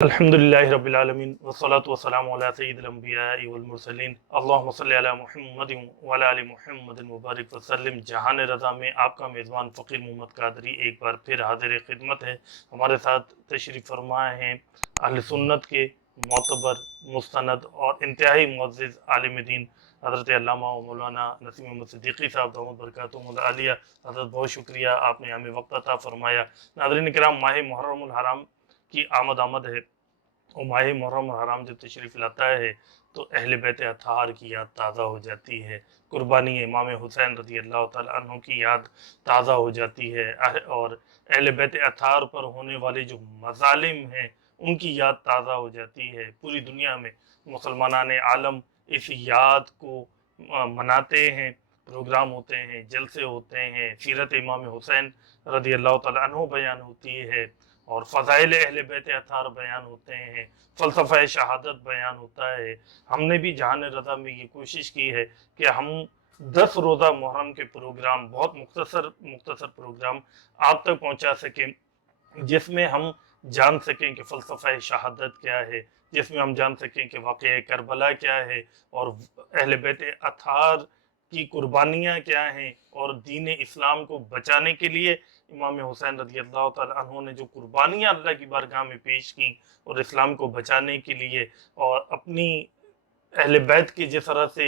الحمد للہ رب العالمین والصلاة والسلام علی سید الانبیاء والمرسلین اللہم صلی علی محمد وعلی آل محمد مبارک وسلم۔ جہان رضا میں آپ کا میزبان فقیر محمد قادری ایک بار پھر حاضر خدمت ہے۔ ہمارے ساتھ تشریف فرما ہیں اہل سنت کے معتبر، مستند اور انتہائی معزز عالم دین حضرت علامہ و مولانا نسیم احمد صدیقی صاحب دامت برکاتہم العالیہ۔ حضرت بہت شکریہ، آپ نے ہمیں وقت عطا فرمایا۔ ناظرین کرام، ماہ محرم الحرام کی آمد ہے، اور ماہ محرم الحرام جب تشریف لاتا ہے تو اہل بیت اطہار کی یاد تازہ ہو جاتی ہے، قربانی امام حسین رضی اللہ تعالیٰ عنہ کی یاد تازہ ہو جاتی ہے، اور اہل بیت اطہار پر ہونے والے جو مظالم ہیں ان کی یاد تازہ ہو جاتی ہے۔ پوری دنیا میں مسلمانان عالم اس یاد کو مناتے ہیں، پروگرام ہوتے ہیں، جلسے ہوتے ہیں، سیرت امام حسین رضی اللہ تعالیٰ عنہ بیان ہوتی ہے، اور فضائل اہل بیت اطہار بیان ہوتے ہیں، فلسفہ شہادت بیان ہوتا ہے۔ ہم نے بھی جہان رضا میں یہ کوشش کی ہے کہ ہم 10 روزہ محرم کے پروگرام، بہت مختصر پروگرام آپ تک پہنچا سکیں، جس میں ہم جان سکیں کہ فلسفہ شہادت کیا ہے، جس میں ہم جان سکیں کہ واقعہ کربلا کیا ہے، اور اہل بیت اطہار کی قربانیاں کیا ہیں، اور دین اسلام کو بچانے کے لیے امام حسین رضی اللہ تعالیٰ عنہ نے جو قربانیاں اللہ کی بارگاہ میں پیش کی، اور اسلام کو بچانے کے لیے، اور اپنی اہل بیت کی جس طرح سے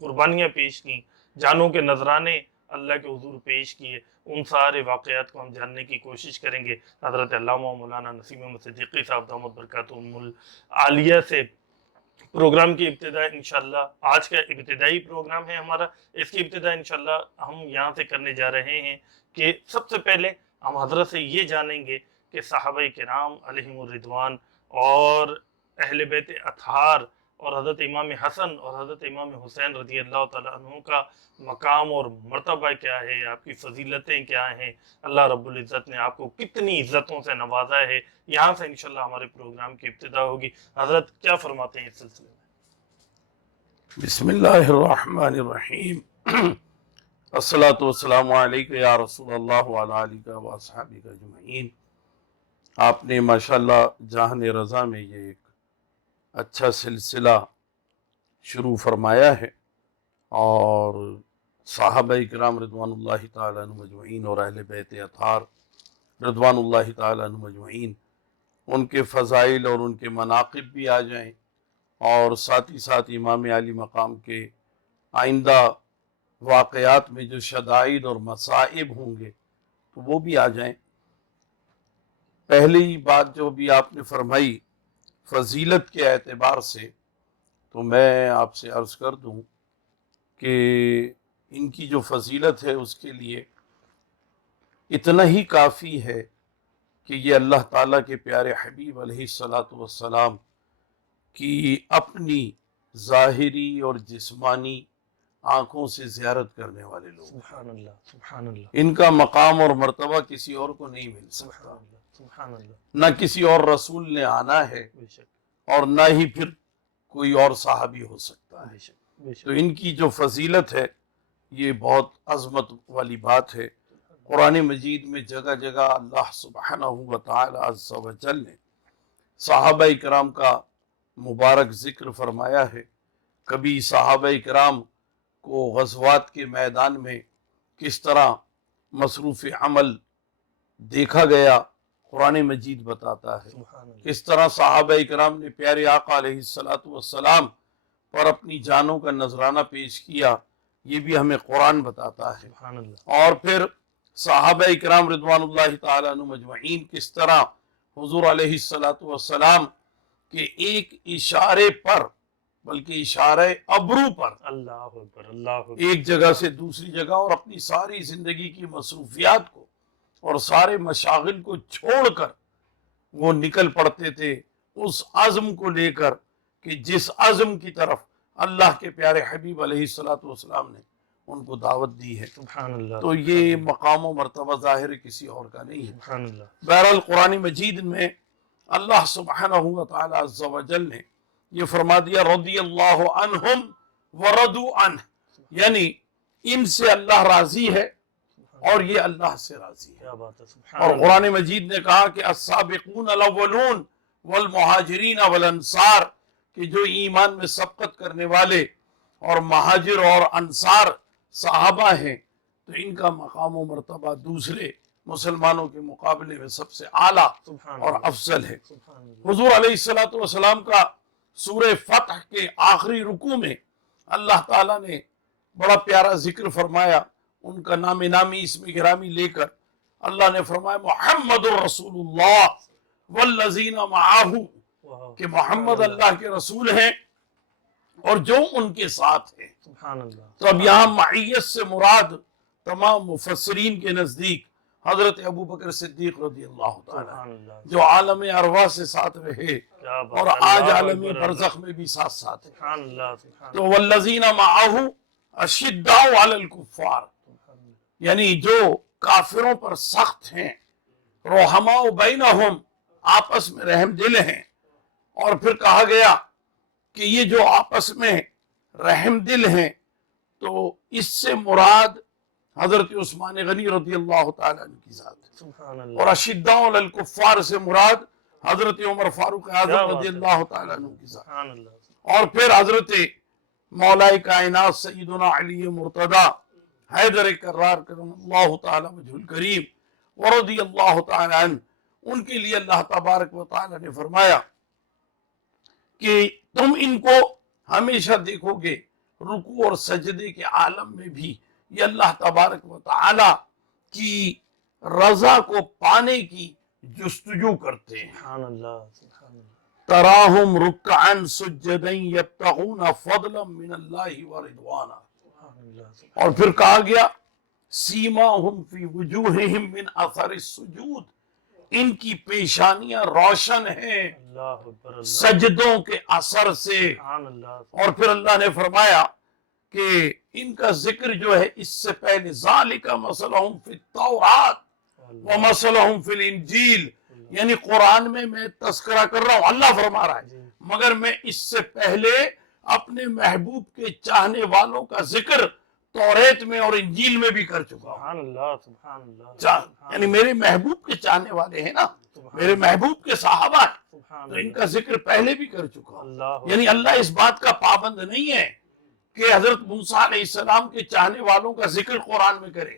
قربانیاں پیش کی، جانوں کے نذرانے اللہ کے حضور پیش کیے، ان سارے واقعات کو ہم جاننے کی کوشش کریں گے۔ حضرت علامہ مولانا نسیم احمد صدیقی صاحب دامت برکاتہم العالیہ سے پروگرام کی ابتدا انشاءاللہ، آج کا ابتدائی پروگرام ہے ہمارا، اس کی ابتدا انشاءاللہ ہم یہاں سے کرنے جا رہے ہیں کہ سب سے پہلے ہم حضرت سے یہ جانیں گے کہ صحابہ کرام علیہم الرضوان اور اہل بیت اطہار اور حضرت امام حسن اور حضرت امام حسین رضی اللہ تعالیٰ عنہ کا مقام اور مرتبہ کیا ہے، آپ کی فضیلتیں کیا ہیں، اللہ رب العزت نے آپ کو کتنی عزتوں سے نوازا ہے۔ یہاں سے انشاءاللہ ہمارے پروگرام کی ابتدا ہوگی۔ حضرت کیا فرماتے ہیں اس سلسلے میں؟ بسم اللہ الرحمن الرحیم۔ الصلاۃ والسلام علیک یا رسول اللہ وعلی آلہ و اصحابہ اجمعین۔ آپ نے ماشاءاللہ جہان رضا میں یہ ایک اچھا سلسلہ شروع فرمایا ہے، اور صحابہ کرام رضوان اللہ تعالیٰ عنہم اجمعین اور اہل بیت اطہار رضوان اللہ تعالیٰ عنہم اجمعین، ان کے فضائل اور ان کے مناقب بھی آ جائیں، اور ساتھ ہی ساتھ امام عالی مقام کے آئندہ واقعات میں جو شدائد اور مصائب ہوں گے تو وہ بھی آ جائیں۔ پہلی بات جو بھی آپ نے فرمائی فضیلت کے اعتبار سے، تو میں آپ سے عرض کر دوں کہ ان کی جو فضیلت ہے اس کے لیے اتنا ہی کافی ہے کہ یہ اللہ تعالیٰ کے پیارے حبیب علیہ السلام کی اپنی ظاہری اور جسمانی آنکھوں سے زیارت کرنے والے لوگ، سبحان اللہ، سبحان اللہ، ان کا مقام اور مرتبہ کسی اور کو نہیں مل سکتا، سبحان اللہ، سبحان اللہ، نہ کسی اور رسول نے آنا ہے، بے شک، اور نہ ہی پھر کوئی اور صحابی ہو سکتا ہے۔ بے شک، بے شک۔ تو ان کی جو فضیلت ہے یہ بہت عظمت والی بات ہے۔ قرآن مجید میں جگہ جگہ اللہ سبحانہ و تعالی عز و جل نے صحابہ کرام کا مبارک ذکر فرمایا ہے۔ کبھی صحابہ کرام کو غزوات کے میدان میں کس طرح مصروف عمل دیکھا گیا، قرآن مجید بتاتا ہے۔ سبحان اللہ، کس طرح صحابہ کرام نے پیارے آقا علیہ السلام پر اپنی جانوں کا نذرانہ پیش کیا، یہ بھی ہمیں قرآن بتاتا ہے۔ سبحان اللہ، اور پھر صحابہ کرام رضوان اللہ تعالیٰ عنہم اجمعین کس طرح حضور علیہ السلام کے ایک اشارے پر، بلکہ اشارہ ابرو پر، اللہ اکبر، اللہ اکبر، ایک جگہ سے دوسری جگہ، اور اپنی ساری زندگی کی مصروفیات کو اور سارے مشاغل کو چھوڑ کر وہ نکل پڑتے تھے اس عزم کو لے کر کہ جس عزم کی طرف اللہ کے پیارے حبیب علیہ السلام نے ان کو دعوت دی ہے۔ سبحان اللہ، تو یہ مقام و مرتبہ ظاہر کسی اور کا نہیں ہے۔ سبحان اللہ، بہرحال قرآن مجید میں اللہ سبحانہ و تعالی عز و جل نے یہ فرما دیا رضی اللہ عنہم ورضوا عنہ، یعنی ان سے اللہ راضی ہے اور یہ اللہ سے راضی ہے۔ کیا بات ہے، سبحان اور اللہ، قرآن مجید نے کہا کہ السابقون الاولون والمہاجرین والانصار کہ جو ایمان میں سبقت کرنے والے اور مہاجر اور انصار صحابہ ہیں تو ان کا مقام و مرتبہ دوسرے مسلمانوں کے مقابلے میں سب سے اعلیٰ اور افضل ہے۔ حضور علیہ السلام کا سورہ فتح کے آخری رکوع میں اللہ تعالیٰ نے بڑا پیارا ذکر فرمایا، ان کا نام نامی اسم گرامی لے کر اللہ نے فرمایا محمد الرسول اللہ والذین معاہ، کہ محمد اللہ کے رسول ہیں اور جو ان کے ساتھ ہیں۔ تو اب یہاں معیت سے مراد تمام مفسرین کے نزدیک حضرت ابو بکر صدیق رضی اللہ تعالیٰ جو عالم ارواح سے ساتھ رہے اور آج عالم برزخ میں بھی ساتھ ساتھ ہیں۔ تو والذین معاہ اشداء علی الکفار، یعنی جو کافروں پر سخت ہیں، رحماء بینہم آپس میں رحم دل ہیں۔ اور پھر کہا گیا کہ یہ جو آپس میں رحم دل ہیں تو اس سے مراد حضرت عثمان غنی رضی اللہ تعالیٰ عنہ کی ذات ہے، اور اشداء علی الکفار سے مراد حضرت عمر فاروق اعظم رضی اللہ تعالیٰ عنہ کی ذات ہے۔ اور پھر حضرت مولا کائنات سیدنا علی مرتضی حیدر کرار کرم اللہ تعالیٰ وجہ الکریم ورضی اللہ تعالیٰ عنہ، ان کے لیے اللہ تبارک و تعالیٰ نے فرمایا کہ تم ان کو ہمیشہ دیکھو گے رکوع اور سجدے کے عالم میں بھی یہ اللہ تبارک و تعالیٰ کی رضا کو پانے کی جستجو کرتے ہیں۔ تراہم رکعا سجدا یبتغون فضلا من اللہ ورضوانا، اور پھر کہا گیا سیماہم فی وجوہہم من اثر السجود، ان کی پیشانیاں روشن ہیں سجدوں کے اثر سے۔ اور پھر اللہ نے فرمایا کہ ان کا ذکر جو ہے اس سے پہلے ذالک مثلہم فی التورات ومثلہم فی الانجیل، یعنی قرآن میں تذکرہ کر رہا ہوں، اللہ فرما رہا ہے، مگر میں اس سے پہلے اپنے محبوب کے چاہنے والوں کا ذکر توریت میں اور انجیل میں بھی کر چکا ہوں۔ یعنی میرے محبوب کے چاہنے والے ہیں نا، میرے محبوب کے صحابہ ہیں، تو ان کا ذکر پہلے بھی کر چکا ہوں۔ یعنی اللہ اس بات کا پابند نہیں ہے کہ حضرت موسیٰ علیہ السلام کے چاہنے والوں کا ذکر قرآن میں کرے،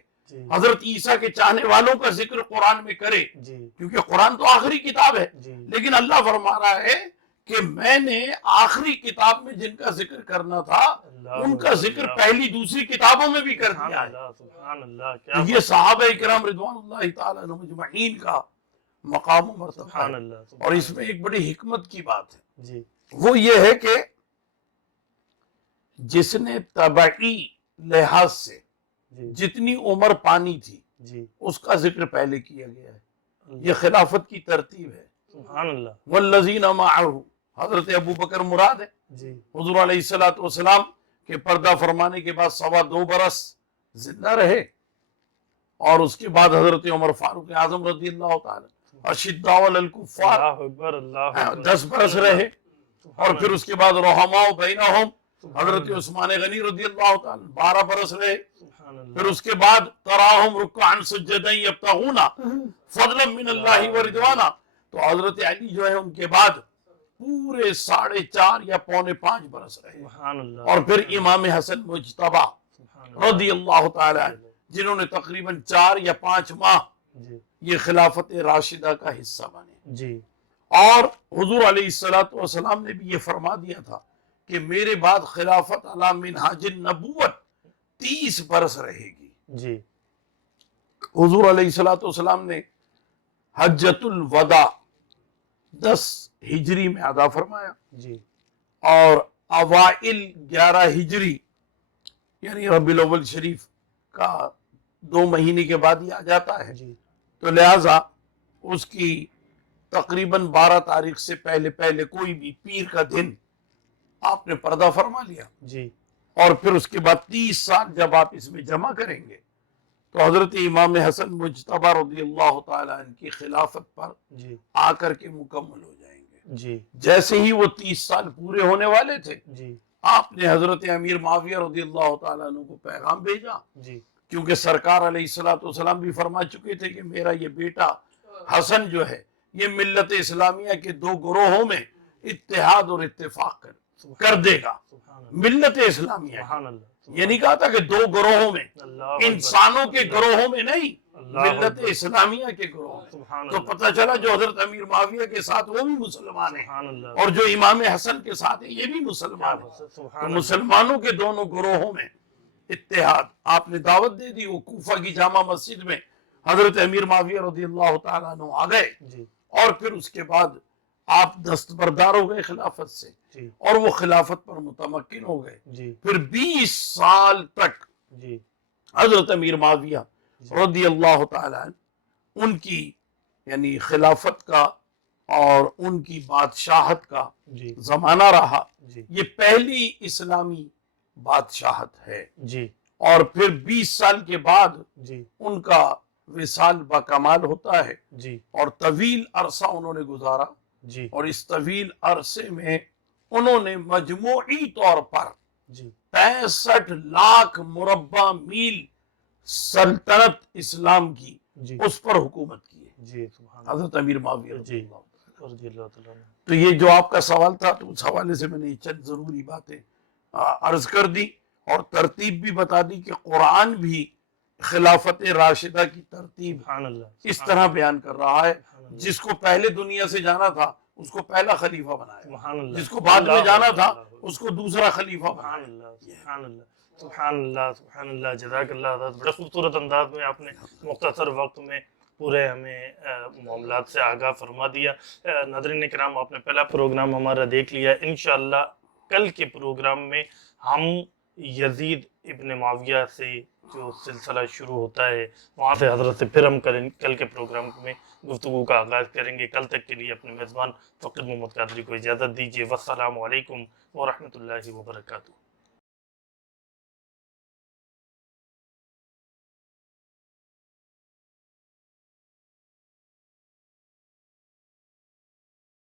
حضرت عیسیٰ کے چاہنے والوں کا ذکر قرآن میں کرے، کیونکہ قرآن تو آخری کتاب ہے، لیکن اللہ فرما رہا ہے کہ میں نے آخری کتاب میں جن کا ذکر کرنا تھا ان کا ذکر پہلی دوسری کتابوں میں بھی کر دیا ہے۔ یہ صحابہ کرام رضوان اللہ تعالیٰ عنہم اجمعین کا مقام و مرتبہ ہے۔ اور اس میں ایک بڑی حکمت کی بات ہے، وہ یہ ہے کہ جس نے طبعی لحاظ سے جتنی عمر پانی تھی اس کا ذکر پہلے کیا گیا ہے، یہ خلافت کی ترتیب ہے۔ والذین معہ، حضرت ابو بکر مراد ہے، حضور علیہ السلام کے پردہ فرمانے کے بعد 2.25 برس زندہ رہے، اور اس کے بعد حضرت عمر فاروق اعظم رضی اللہ تعالی اشداء علی الکفار 10 برس رہے، اور پھر اس کے بعد رحماء بینہم حضرت عثمان غنی رضی اللہ تعالی 12 برس رہے، پھر اس کے بعد تراہم رکعا سجدا یبتغون فضلا من اللہ ورضوانا، تو حضرت علی جو ہے ان کے بعد پورے 4.5 یا 4.25 برس رہے، اور پھر امام حسن مجتبی رضی اللہ تعالی عنہ جنہوں نے تقریباً 4 یا 5 ماہ یہ خلافت راشدہ کا حصہ بنے۔ اور حضور علیہ السلام نے بھی یہ فرما دیا تھا کہ میرے بعد خلافت علی منہاج النبوت 30 برس رہے گی۔ حضور علیہ السلام نے حجۃ الوداع 10 ہجری میں ادا فرمایا، اور اوائل 11 ہجری یعنی ربیع الاول شریف کا 2 مہینے کے بعد ہی آ جاتا ہے، تو لہٰذا اس کی تقریباً 12 تاریخ سے پہلے کوئی بھی پیر کا دن آپ نے پردہ فرما لیا، اور پھر اس کے بعد 30 سال جب آپ اس میں جمع کریں گے تو حضرت امام حسن مجتبی رضی اللہ تعالیٰ عنہ کی خلافت پر آ کر کے مکمل ہو جائیں گے۔ جیسے ہی وہ 30 سال پورے ہونے والے تھے، آپ نے حضرت امیر معاویہ رضی اللہ تعالیٰ عنہ کو پیغام بھیجا، کیونکہ سرکار علیہ السلام بھی فرما چکے تھے کہ میرا یہ بیٹا حسن جو ہے یہ ملت اسلامیہ کے دو گروہوں میں اتحاد اور اتفاق کر دے گا. ملت اسلامیہ سبحان اللہ. یہ نہیں کہا تھا کہ دو گروہوں میں، اللہ اکبر. انسانوں کے گروہوں میں نہیں، اللہ ملت اکبر. اسلامیہ کے گروہ میں. سبحان تو اللہ. پتہ چلا جو حضرت امیر معاویہ کے ساتھ وہ بھی مسلمان ہیں، سبحان اللہ. اور جو امام حسن کے ساتھ ہیں یہ بھی مسلمان ہیں. تو سبحان اللہ. مسلمانوں کے دونوں گروہوں میں اتحاد. آپ نے دعوت دے دی، وہ کوفہ کی جامع مسجد میں حضرت امیر معاویہ رضی اللہ تعالیٰ عنہ آ گئے، جی اور پھر اس کے بعد آپ دستبردار ہو گئے خلافت سے، جی اور وہ خلافت پر متمکن ہو گئے. جی پھر 20 سال تک جی حضرت امیر معاویہ رضی اللہ تعالیٰ عنہ ان کی یعنی خلافت کا اور ان کی بادشاہت کا جی زمانہ رہا. جی یہ پہلی اسلامی بادشاہت ہے. جی اور پھر 20 سال کے بعد جی ان کا وصال با کمال ہوتا ہے، جی اور طویل عرصہ انہوں نے گزارا. جی اور اس طویل عرصے میں انہوں نے مجموعی طور پر جی 65 لاکھ مربع میل سلطنت اسلام کی جی اس پر حکومت کی ہے جی سبحان اللہ. حضرت امیر معاویہ رضی جی اللہ عنہ. رضی اللہ تعالیٰ عنہ. تو یہ جو آپ کا سوال تھا، تو اس حوالے سے میں نے چند ضروری باتیں عرض کر دی، اور ترتیب بھی بتا دی کہ قرآن بھی خلافت راشدہ کی ترتیب سبحان اللہ. اس طرح بیان کر رہا ہے. سبحان اللہ. جس کو پہلے دنیا سے جانا تھا اس کو پہلا خلیفہ بنایا، سبحان اللہ. جس کو بعد میں اللہ جانا اکبر. تھا اللہ اکبر. اس کو دوسرا خلیفہ سبحان بنایا. اللہ. سبحان اللہ. سبحان اللہ. سبحان اللہ. جزاک اللہ حضرت. بڑے خوبصورت انداز میں آپ نے مختصر وقت میں پورے ہمیں معاملات سے آگاہ فرما دیا. ناظرین کرام، آپ نے پہلا پروگرام ہمارا دیکھ لیا. انشاءاللہ کل کے پروگرام میں ہم یزید ابن معاویہ سے جو سلسلہ شروع ہوتا ہے وہاں سے حضرت سے پھر ہم کل کے پروگرام میں گفتگو کا آغاز کریں گے. کل تک کے لیے اپنے میزبان فقیر محمد قادری کو اجازت دیجیے. والسلام علیکم ورحمۃ اللہ وبرکاتہ.